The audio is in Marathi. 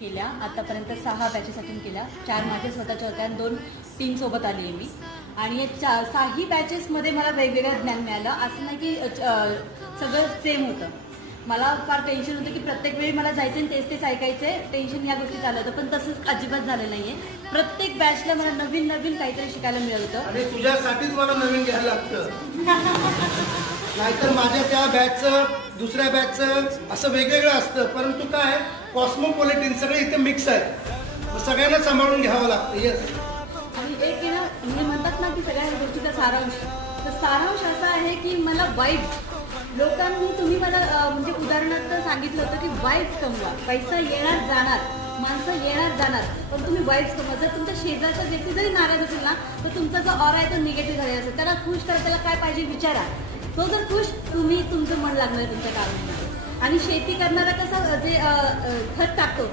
केल्या आतापर्यंत 6 बॅचेस अटेंड केल्या. 4 माझ्या स्वतःच्या होत्या आणि 2 टीमसोबत आली आहे मी. आणि या 6ही बॅचेसमध्ये मला वेगवेगळं ज्ञान मिळालं. असं नाही की सगळं सेम होतं. मला फार टेन्शन होतं की प्रत्येक वेळी मला जायचं आणि तेच ऐकायचं. टेन्शन या गोष्टी झालं होतं, पण तसंच अजिबात झालं नाही आहे. प्रत्येक बॅचला मला नवीन नवीन काहीतरी शिकायला मिळत होतं. आणि तुझ्यासाठीच मला नवीन घ्यायला लागतं. नाहीतर माझ्या त्या बॅचचं दुसऱ्या बॅचचं असं वेगवेगळं असतं. परंतु काय कॉस्मोपॉलिटिन सगळे इथे मिक्स आहेत. सगळ्यांना सांभाळून घ्यावं लागतं. येस. आणि एक आहे ना, म्हणजे म्हणतात ना की सगळ्या गोष्टीचा सारांश. तर सारांश असा आहे की मला वाईब्स लोकांनी तुम्ही मला म्हणजे उदाहरणार्थ सांगितलं होतं की वाईब्स कमवा. पैसा येणार जाणार, माणसं येणार जाणार, पण तुम्ही वाईब्स कमवा. जर तुमच्या शेजारचा व्यक्ती जरी नाराज असेल ना, तर तुमचा जो ऑरा आहे तो निगेटिव्ह झालेला असेल. त्याला खुश करा, त्याला काय पाहिजे विचारा. तो जर खुश, तुम्ही तुमचं मन लागणार तुमच्या कामामध्ये. आणि शेती करणारा कसा जे खत टाकतो